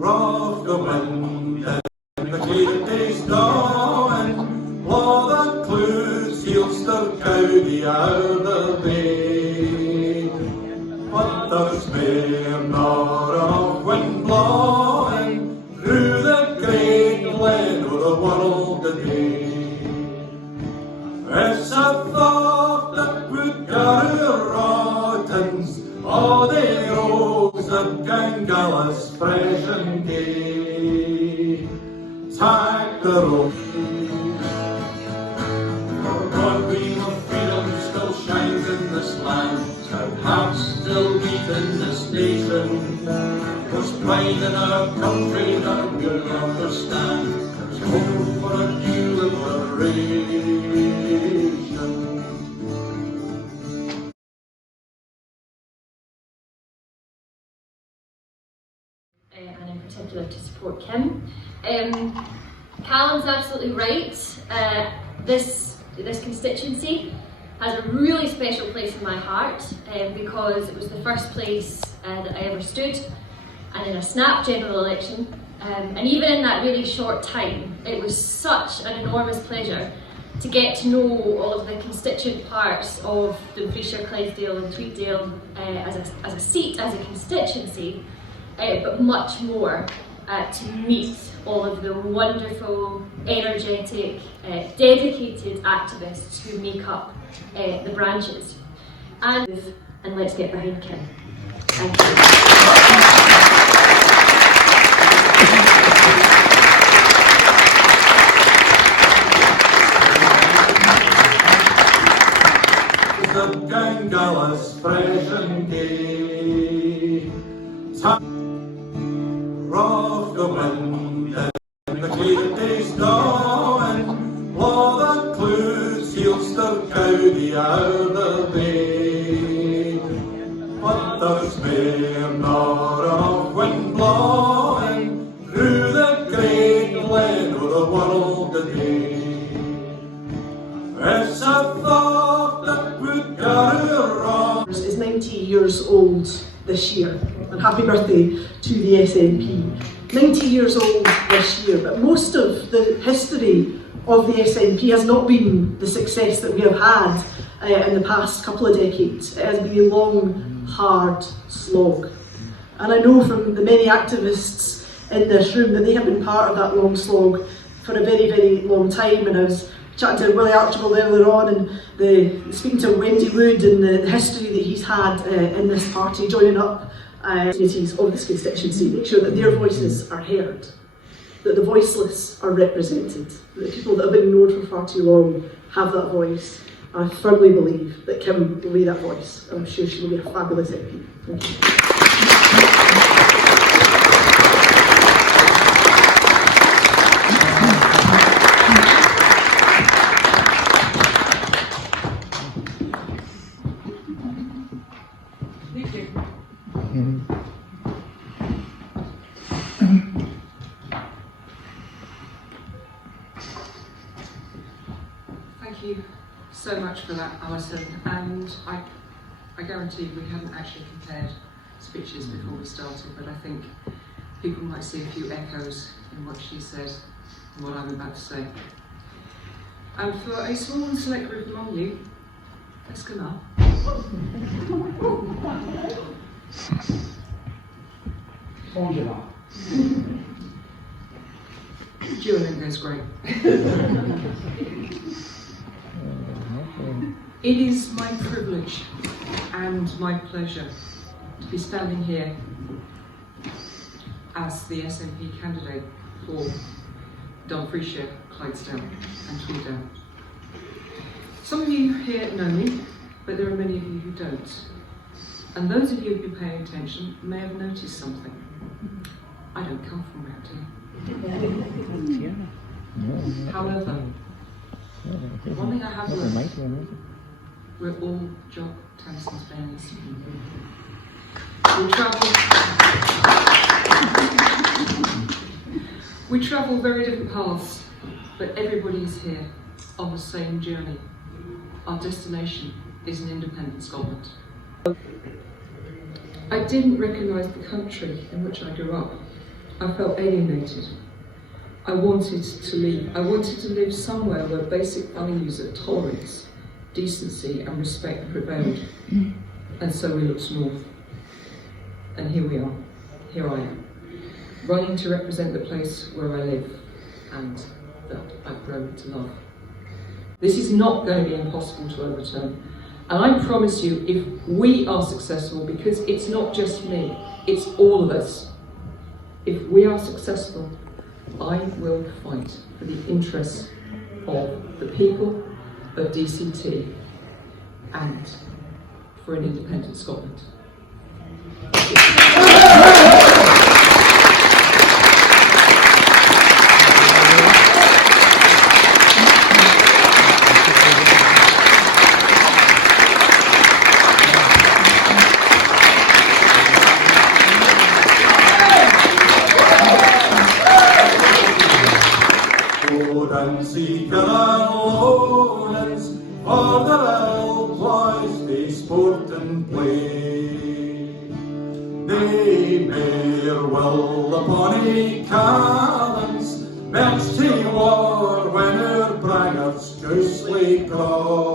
rough the wind and the clear day's dawning, blow the clouds, he'll stir cloudy out the bay. But there's mair nor enough wind blowing through the great glen o' the world today. It's a thought that would gather rottens all the rogues that gang gallas fresh and gay. Tag the road. For God wheel of freedom still shines in this land, our hearts still beat in this nation. There's pride in our country that we'll understand. There's hope for a new liberation. And in particular to support Kim. Calum's absolutely right. This constituency has a really special place in my heart because it was the first place that I ever stood, and in a snap general election, and even in that really short time, it was such an enormous pleasure to get to know all of the constituent parts of Dumfriesshire, Clydesdale and Tweeddale as a seat, as a constituency, but much more to meet all of the wonderful, energetic, dedicated activists who make up the branches. And let's get behind Kim. Thank you. The gang gallas fresh and gay. Rough the wind and the clear day's dawning, blow the clouds, he'll stir cloudy out the bay. But there's mair nor enough wind blowing through the great glen o' the world today. It's a thought that would gather round. Is 90 years old this year, and happy birthday to the SNP. 90 years old this year, but most of the history of the SNP has not been the success that we have had in the past couple of decades. It has been a long, hard slog. And I know from the many activists in this room that they have been part of that long slog for a very, very long time. And I was chatting to Willie Archibald earlier on, and speaking to Wendy Wood and the history that he's had in this party, joining up communities of this constituency, make sure that their voices are heard, that the voiceless are represented, that the people that have been ignored for far too long have that voice. I firmly believe that Kim will be that voice, and I'm sure she will be a fabulous MP. Thank you. Thank you so much for that, Alison, and I guarantee we haven't actually compared speeches before we started, but I think people might see a few echoes in what she said and what I'm about to say. And for a small and select group among you, let's come up. Duolingo's great. It is my privilege and my pleasure to be standing here as the SNP candidate for Dumfriesshire, Clydesdale and Tweeddale. Some of you here know me, but there are many of you who don't. And those of you who are paying attention may have noticed something. I don't come from around here. However, one thing I have learned, we're all Jock Townsend's bairns. We travel very different paths, but everybody is here on the same journey. Our destination is an independent Scotland. I didn't recognise the country in which I grew up I felt alienated. I wanted to leave. I wanted to live somewhere where basic values of tolerance, decency and respect prevailed. And so we looked north. And here we are. Here I am, running to represent the place where I live and that I've grown to love. This is not going to be impossible to overturn. And I promise you, if we are successful, because it's not just me, it's all of us, if we are successful, I will fight for the interests of the people of DCT and for an independent Scotland. Seek and Lowlands, for the well ploys they sport and play. They bear well upon a Calum's match to war when our braggarts joustly cry.